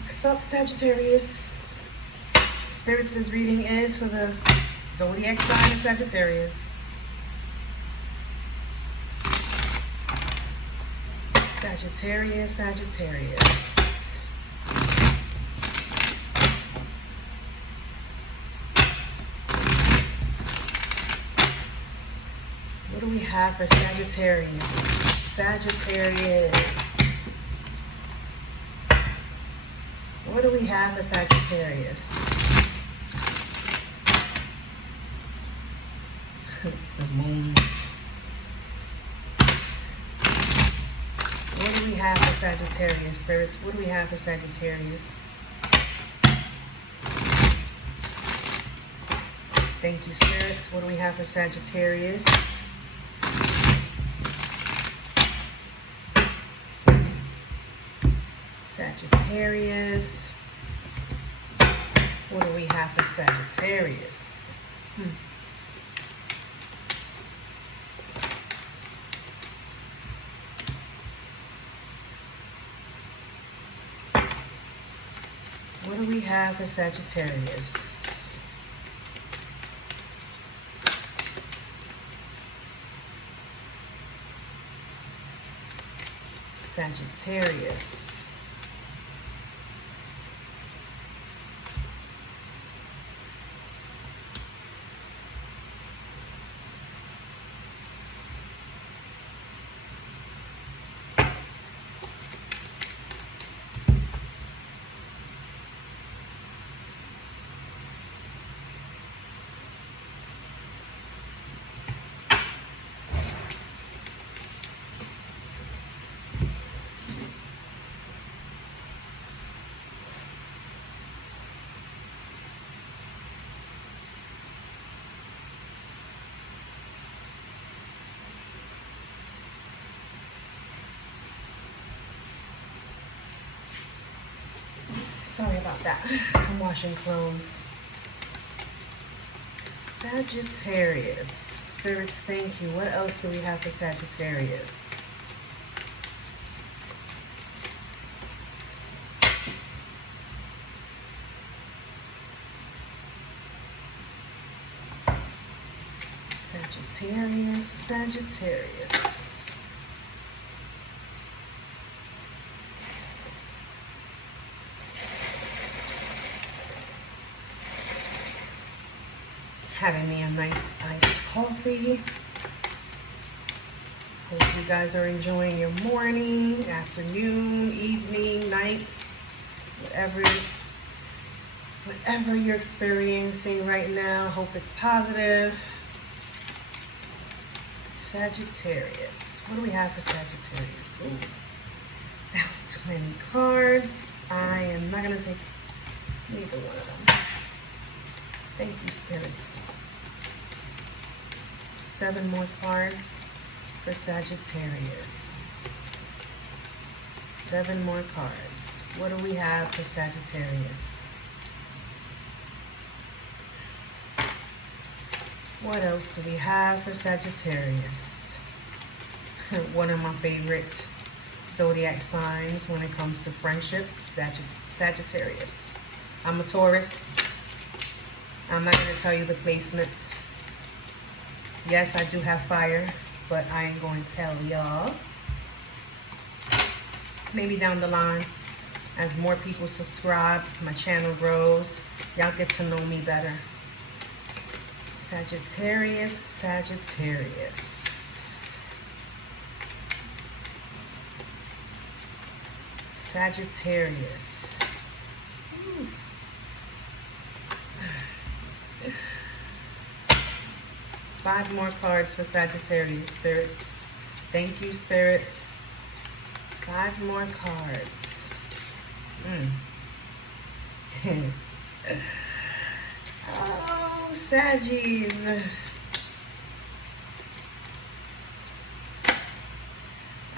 What's up, Sagittarius? Spirits' reading is for the zodiac sign of Sagittarius. Sagittarius. What do we have for Sagittarius? What do we have for Sagittarius? The moon. What do we have for Sagittarius, spirits? What do we have for Sagittarius? Thank you, spirits. What do we have for Sagittarius? Sagittarius. What do we have for Sagittarius? What do we have for Sagittarius? Sagittarius. Sorry about that. I'm washing clothes. Sagittarius. Spirits, thank you. What else do we have for Sagittarius? Sagittarius. Having me a nice iced coffee. Hope you guys are enjoying your morning, afternoon, evening, night, whatever you're experiencing right now. Hope it's positive. Sagittarius. What do we have for Sagittarius? Ooh, that was too many cards. I am not going to take neither one of them. Thank you, spirits. 7 more cards for Sagittarius. 7 more cards. What do we have for Sagittarius? What else do we have for Sagittarius? One of my favorite zodiac signs when it comes to friendship, Sagittarius. I'm a Taurus. I'm not going to tell you the placements. Yes, I do have fire, but I ain't going to tell y'all. Maybe down the line, as more people subscribe, my channel grows, y'all get to know me better. Sagittarius. Sagittarius. Ooh. 5 more cards for Sagittarius, spirits. Thank you, spirits. 5 more cards. Oh, Saggies.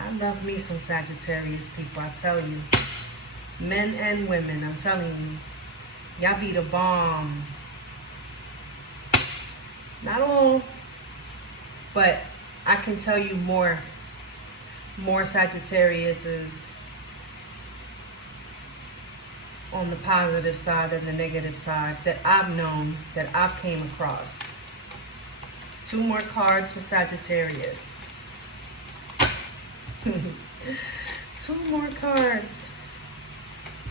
I love me some Sagittarius people, I tell you. Men and women, I'm telling you. Y'all be the bomb. Not all, but I can tell you more Sagittariuses on the positive side than the negative side that I've known, that I've came across. 2 more cards for Sagittarius. 2 more cards.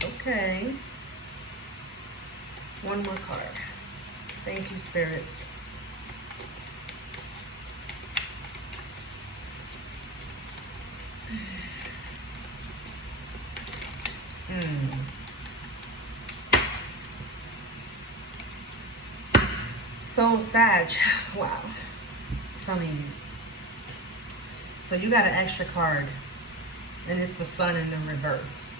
Okay. 1 more card. Thank you, spirits. So, Sag, wow. I'm telling you. So you got an extra card, and it's the Sun in the reverse.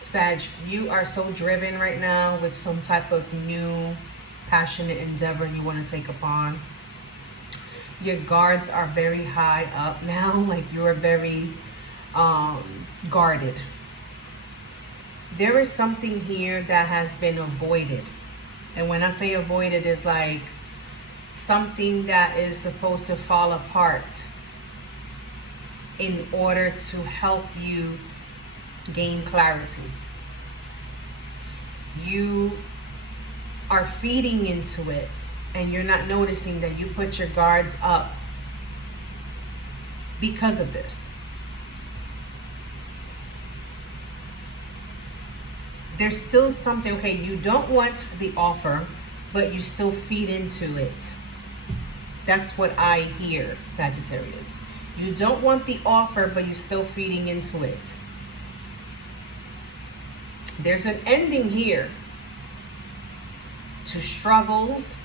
Sag, you are so driven right now with some type of new passionate endeavor you want to take upon. Your guards are very high up now, like you are very guarded. There is something here that has been avoided. And when I say avoided, it's like something that is supposed to fall apart in order to help you gain clarity. You are feeding into it, and you're not noticing that you put your guards up because of this. There's still something, okay, you don't want the offer, but you still feed into it. That's what I hear, Sagittarius. You don't want the offer, but you're still feeding into it. There's an ending here to struggles,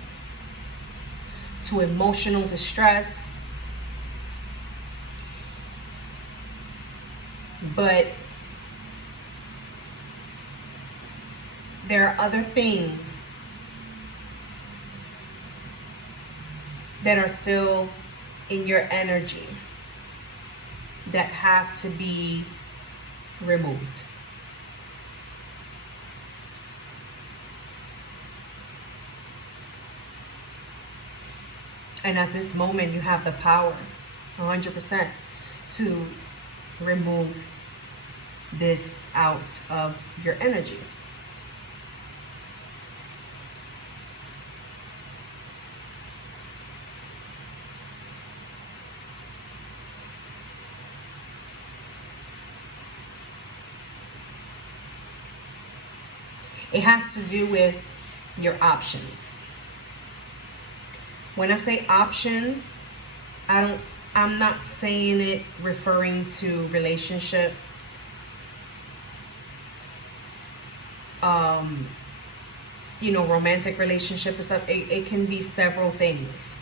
to emotional distress, but there are other things that are still in your energy that have to be removed. And at this moment, you have the power, 100%, to remove this out of your energy. It has to do with your options. When I say options, I'm not saying it referring to relationship. Romantic relationship and stuff. It can be several things.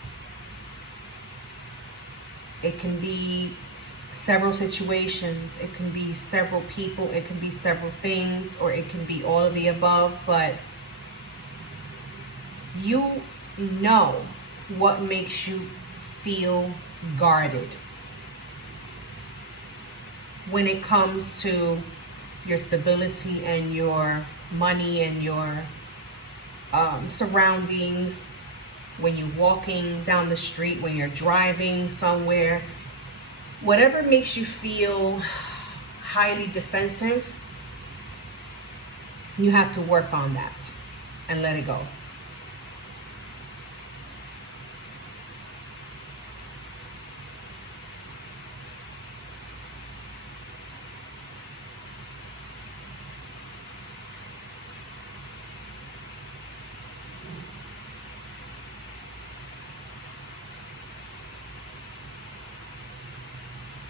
It can be several situations. It can be several people. It can be several things, or it can be all of the above. But you know what makes you feel guarded when it comes to your stability and your money and your surroundings, when you're walking down the street, when you're driving somewhere. Whatever makes you feel highly defensive, you have to work on that and let it go.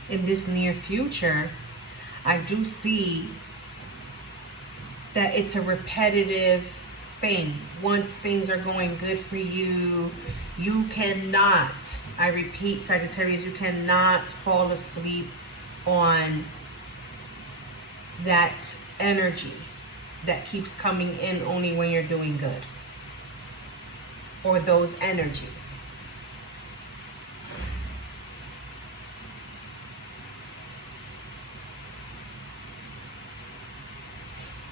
In this near future, I do see that it's a repetitive thing. Once things are going good for you, you cannot, I repeat, Sagittarius, you cannot fall asleep on that energy that keeps coming in only when you're doing good, or those energies.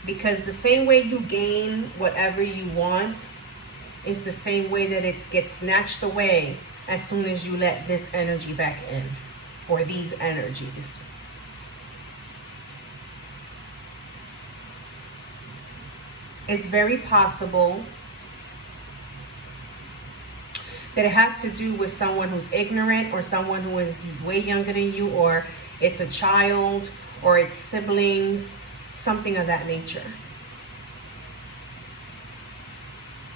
Because the same way you gain whatever you want is the same way that it gets snatched away as soon as you let this energy back in, or these energies. It's very possible that it has to do with someone who's ignorant, or someone who is way younger than you, or it's a child, or it's siblings, something of that nature.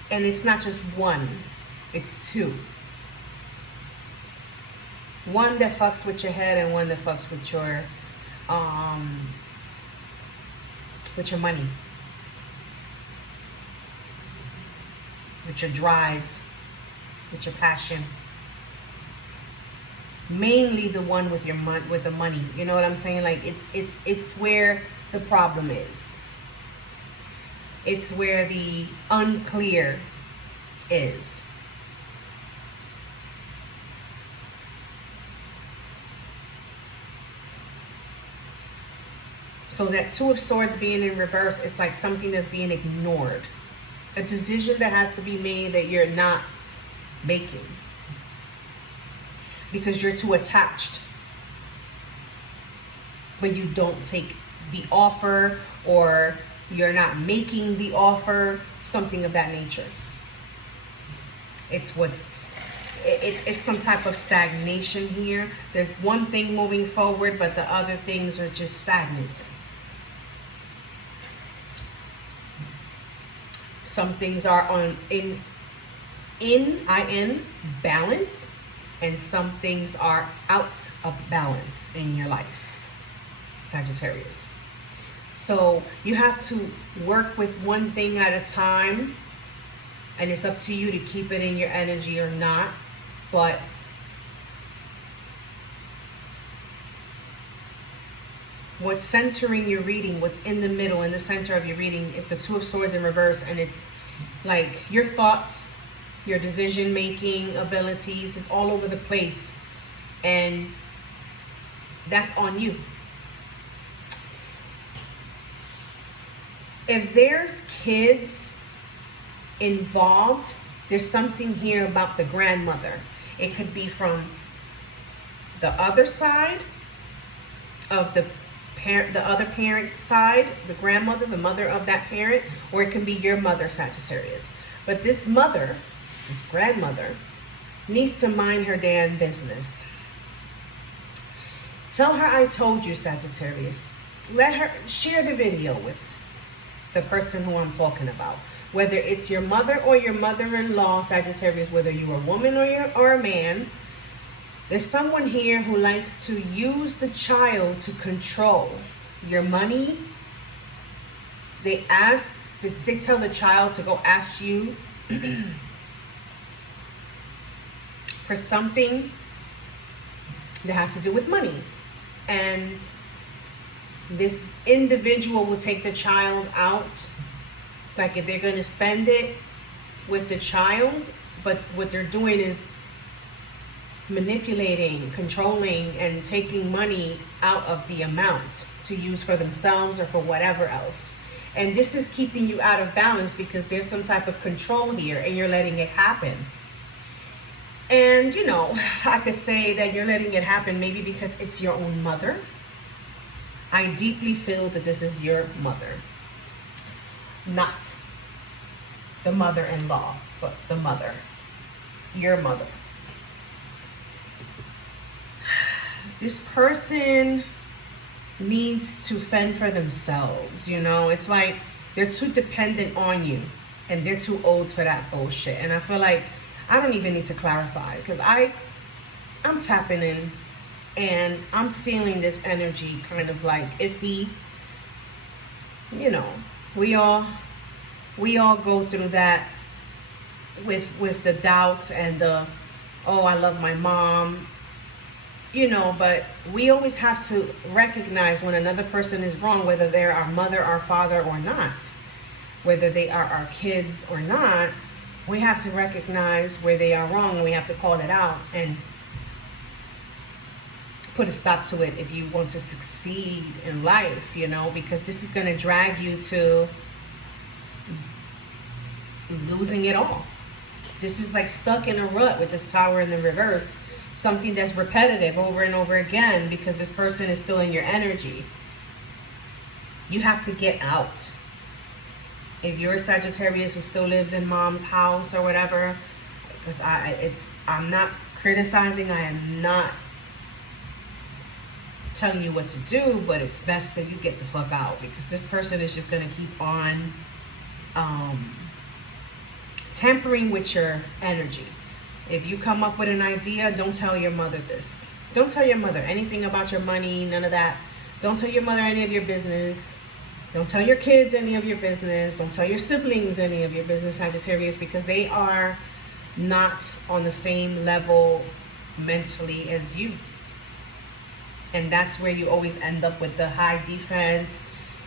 And it's not just one, it's two. One that fucks with your head, and one that fucks with your money, with your drive, with your passion. Mainly the one with your with the money. You know what I'm saying? Like it's where the problem is. It's where the unclear is. So that Two of Swords being in reverse, it's like something that's being ignored. A decision that has to be made that you're not making. Because you're too attached. But you don't take the offer, or you're not making the offer, something of that nature. It's some type of stagnation here. There's one thing moving forward, but the other things are just stagnant. Some things are in balance, and some things are out of balance in your life, Sagittarius. So you have to work with one thing at a time, and it's up to you to keep it in your energy or not. But what's centering your reading, what's in the middle, in the center of your reading, is the Two of Swords in reverse. And it's like your thoughts, your decision-making abilities is all over the place. And that's on you. If there's kids involved, there's something here about the grandmother. It could be from the other side of the other parent's side, the grandmother, the mother of that parent, or it can be your mother, Sagittarius. But this mother, this grandmother, needs to mind her damn business. Tell her I told you, Sagittarius. Let her share the video with the person who I'm talking about. Whether it's your mother or your mother-in-law, Sagittarius, whether you're a woman or a man, there's someone here who likes to use the child to control your money. They tell the child to go ask you for something that has to do with money. And this individual will take the child out, like if they're going to spend it with the child, but what they're doing is manipulating, controlling, and taking money out of the amount to use for themselves or for whatever else. And this is keeping you out of balance because there's some type of control here and you're letting it happen. And, you know, I could say that you're letting it happen maybe because it's your own mother. I deeply feel that this is your mother. Not the mother-in-law, but the mother. Your mother. This person needs to fend for themselves, you know? It's like they're too dependent on you and they're too old for that bullshit. And I feel like I don't even need to clarify because I'm tapping in and I'm feeling this energy kind of like iffy. You know, we all go through that with the doubts and the, oh, I love my mom. You know, but we always have to recognize when another person is wrong, whether they're our mother, our father, or not, whether they are our kids or not. We have to recognize where they are wrong and we have to call it out and put a stop to it if you want to succeed in life, you know, because this is going to drag you to losing it all. This is like stuck in a rut with this Tower in the reverse, something that's repetitive over and over again because this person is still in your energy. You have to get out. If you're a Sagittarius who still lives in mom's house or whatever, because I'm not criticizing, I am not telling you what to do, but it's best that you get the fuck out, because this person is just going to keep on tampering with your energy. If you come up with an idea, don't tell your mother this. Don't tell your mother anything about your money, none of that. Don't tell your mother any of your business. Don't tell your kids any of your business. Don't tell your siblings any of your business, Sagittarius, because they are not on the same level mentally as you. And that's where you always end up with the high defense,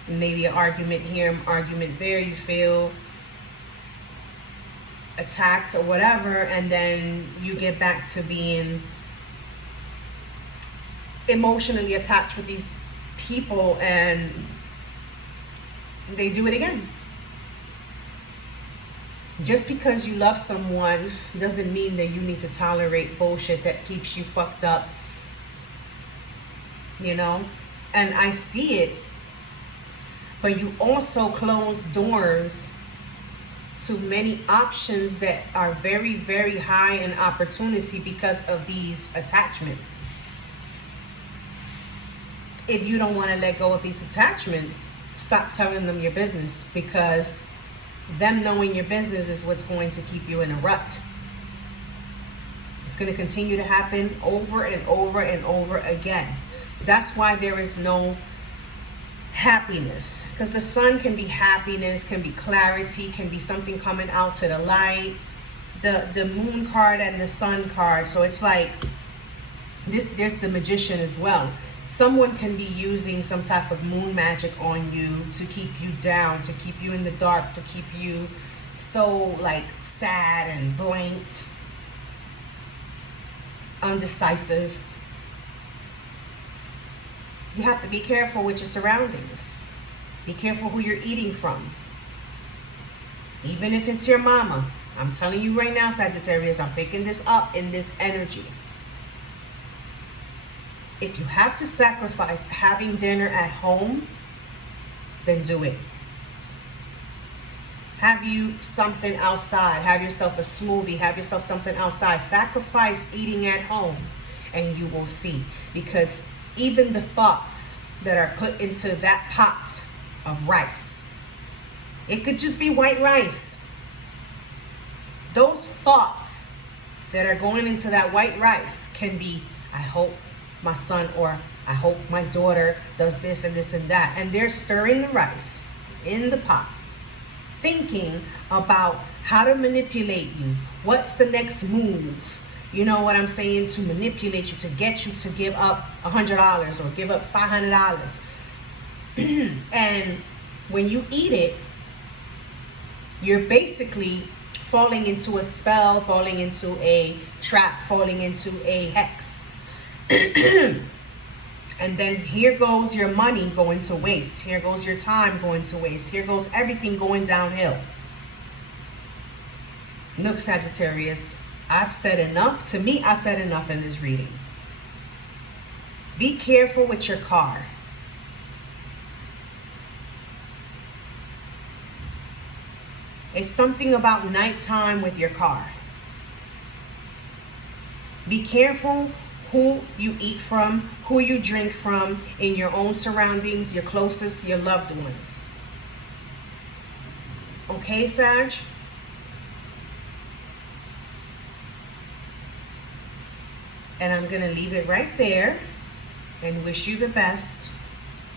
maybe an argument here, an argument there. You feel attacked or whatever, and then you get back to being emotionally attached with these people, and they do it again. Just because you love someone doesn't mean that you need to tolerate bullshit that keeps you fucked up, you know? And I see it, but you also close doors to many options that are very, very high in opportunity because of these attachments. If you don't want to let go of these attachments, stop telling them your business, because them knowing your business is what's going to keep you in a rut. It's going to continue to happen over and over and over again. That's why there is no happiness, because the sun can be happiness, can be clarity, can be something coming out to the light. The moon card and the sun card, so it's like this. There's the magician as well. Someone can be using some type of moon magic on you to keep you down, to keep you in the dark, to keep you so like sad and blanked, undecisive. You have to be careful with your surroundings. Be careful who you're eating from. Even if it's your mama. I'm telling you right now, Sagittarius, I'm picking this up in this energy. If you have to sacrifice having dinner at home, then do it. Have you something outside. Have yourself a smoothie. Have yourself something outside. Sacrifice eating at home, and you will see. Because even the thoughts that are put into that pot of rice, it could just be white rice. Those thoughts that are going into that white rice can be, I hope my son, or I hope my daughter does this and this and that. And they're stirring the rice in the pot, thinking about how to manipulate you. What's the next move? You know what I'm saying? To manipulate you, to get you to give up $100 or give up $500. And when you eat it, you're basically falling into a spell, falling into a trap, falling into a hex. And then here goes your money going to waste. Here goes your time going to waste. Here goes everything going downhill. Look, Sagittarius, I've said enough. To me, I said enough in this reading. Be careful with your car. It's something about nighttime with your car. Be careful who you eat from, who you drink from in your own surroundings, your closest, your loved ones. Okay, Sag? And I'm going to leave it right there and wish you the best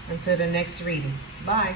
until the next reading. Bye.